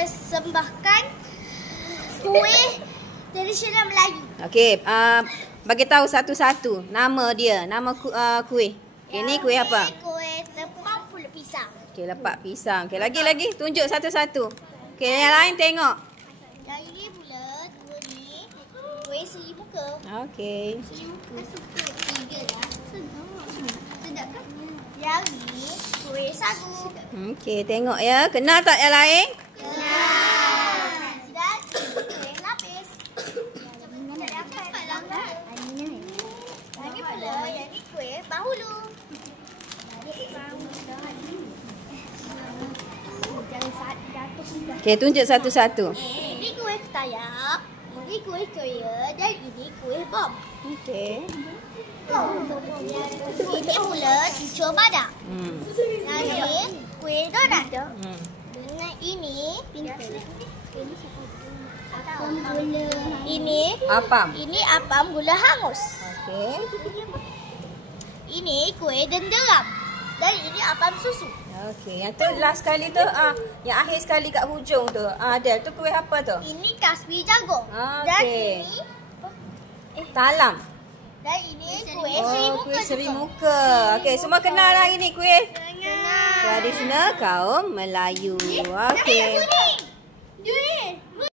mempersembahkan kuih tradisional Melayu. Okey, bagi tahu satu-satu nama dia, nama kuih. Okey, ni kuih apa? Kuih lepang pulut pisang. Okey, lepak pisang. Okey, lagi tunjuk satu-satu. Okey, yang lain tengok. Yang ini pula dua ni kuih seri muka. Okey. Seri muka suka tiga lah. Sedap kan? Yang ni kuih sagu. Okey, tengok ya. Kenal tak yang lain? Kenal. Dan kuih lapis. Lagi pula yang ni kuih bahulu. Okey, tunjuk satu-satu. Ini kuih ketayap, ini kuih Korea dan ini kuih bom. Okey. Ini pula cucur badak. Yang ini kuih donat. Dengan ini Apam. Ini apam gula hangus. Okey. Ini kuih denderam. Dan ini apam susu. Okey, yang tu last sekali tu yang akhir sekali kat hujung tu. Ada tu kuih apa tu? Ini kasbi jagung. Dan Okey. ini Talam. dan ini kuih seri muka. Kuih seri juga. muka. Okey, semua kenal hari ni kuih Kenal. tradisional kaum Melayu. Okey.